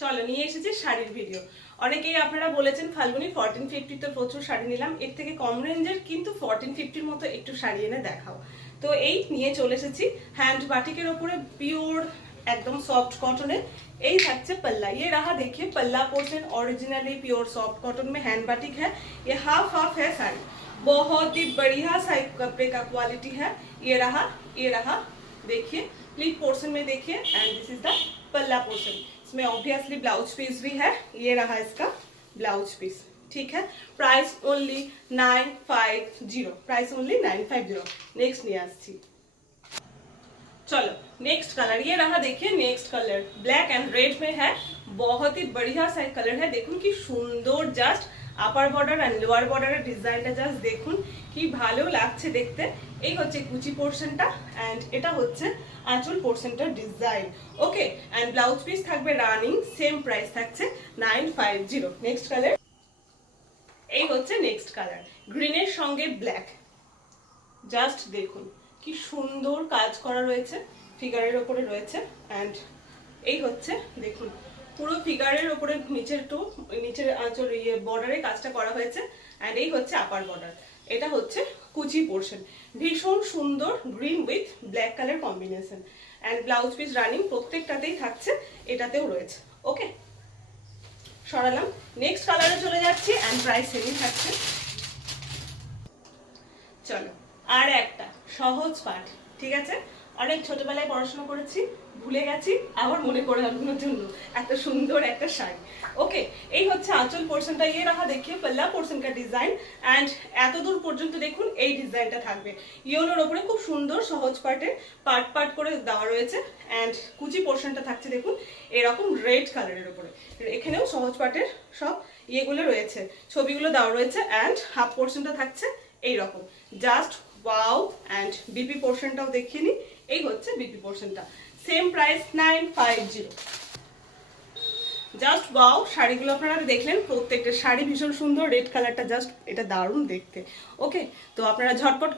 চলো নিয়ে এসেছি শাড়ির ভিডিও। অনেকেই আপনারা বলেছেন ফাল্গুনি 1450 তো প্রচুর শাড়ি নিলাম, এর থেকে কম রেঞ্জের কিন্তু 1450 মতো একটু শাড়ি এনে দেখাও। তো এই নিয়ে চলে এসেছি হ্যান্ড বাটিকের ওপরে পিওর एकदम सॉफ्ट कॉटन है। यही থাকছে पल्ला। ये रहा देखिए पल्ला portion originally pure soft cotton में हैंड बाटिक है। ये हाफ हाफ है साड़ी, बहुत ही बढ़िया साइज कपड़े का क्वालिटी है। ये रहा देखिए प्लीट पोर्शन में देखिए एंड दिस इज द पल्ला पोर्शन। इसमें ऑब्वियसली ब्लाउज पीस भी है। ये रहा इसका ब्लाउज पीस, ठीक है। Price only 950, price only 950। Next नहीं आती। चलो नेक्स्ट कलर ये रहा देखिए, next colour black and red में है। बहुत ही बढ़िया सा कलर है। देखুন কি সুন্দর, just upper border and lower বর্ডারের ডিজাইনটা জাস্ট দেখুন কি ভালো লাগছে দেখতে। এই হচ্ছে কুচি পোরশনটা এন্ড এটা হচ্ছে আঁচল পোরশনটার design. Okay, and blouse piece থাকবে রানিং, সেম প্রাইস থাকছে 950। নেক্সট কালার, এই হচ্ছে নেক্সট কালার গ্রিনের সঙ্গে ব্ল্যাক। জাস্ট দেখুন কি সুন্দর কাজ করা রয়েছে, ফিগারের উপরে রয়েছে এন্ড এই হচ্ছে দেখুন পুরো ফিগারের উপরে নিচের আঁচল ইয়ে বর্ডারে কাজটা করা হয়েছে এন্ড এই হচ্ছে আপার বর্ডার। এটা হচ্ছে কুচি পোরশন, ভীষণ সুন্দর green with black colour combination and blouse piece running প্রত্যেকটাতেই থাকছে, এটাতেও রয়েছে। ওকে, সরালাম। নেক্সট কালারে চলে যাচ্ছি এন্ড প্রাইস সেমই থাকছে। চলো আর একটা সহজ পাঠ, ঠিক আছে। অনেক ছোটবেলায় পড়াশোনা করেছি, ভুলে গেছি, আবার মনে করে আনানোর জন্য এত সুন্দর একটা শাড়ি। ওকে, এই হচ্ছে আঁচল পোর্শনটা। ये रहा देखिए पल्ला पोर्शन का डिजाइन एंड এত দূর পর্যন্ত দেখুন এই ডিজাইনটা থাকবে। ইয়েলোর উপরে খুব সুন্দর সহজ পার্টে পার্ট করে দেওয়া রয়েছে এন্ড কুচি পোর্শনটা থাকছে দেখুন এরকম রেড কালারের উপরে। এখানেও সহজ পার্টের সব ইয়েগুলো রয়েছে, ছবিগুলো দেওয়া রয়েছে এন্ড হাফ পোর্শনটা থাকছে এইরকম। Just wow. এন্ড বিপি পোর্শনটাও দেখিয়ে নি, এই হচ্ছে বিপি পোর্শনটা, সেম প্রাইস 950। Just wow. শাড়িগুলো আপনারা দেখলেন, প্রত্যেকটা শাড়ি ভীষণ সুন্দর, রেড কালারটা জাস্ট এটা দারুণ দেখতে। ওকে, তো আপনারা ঝটপট করে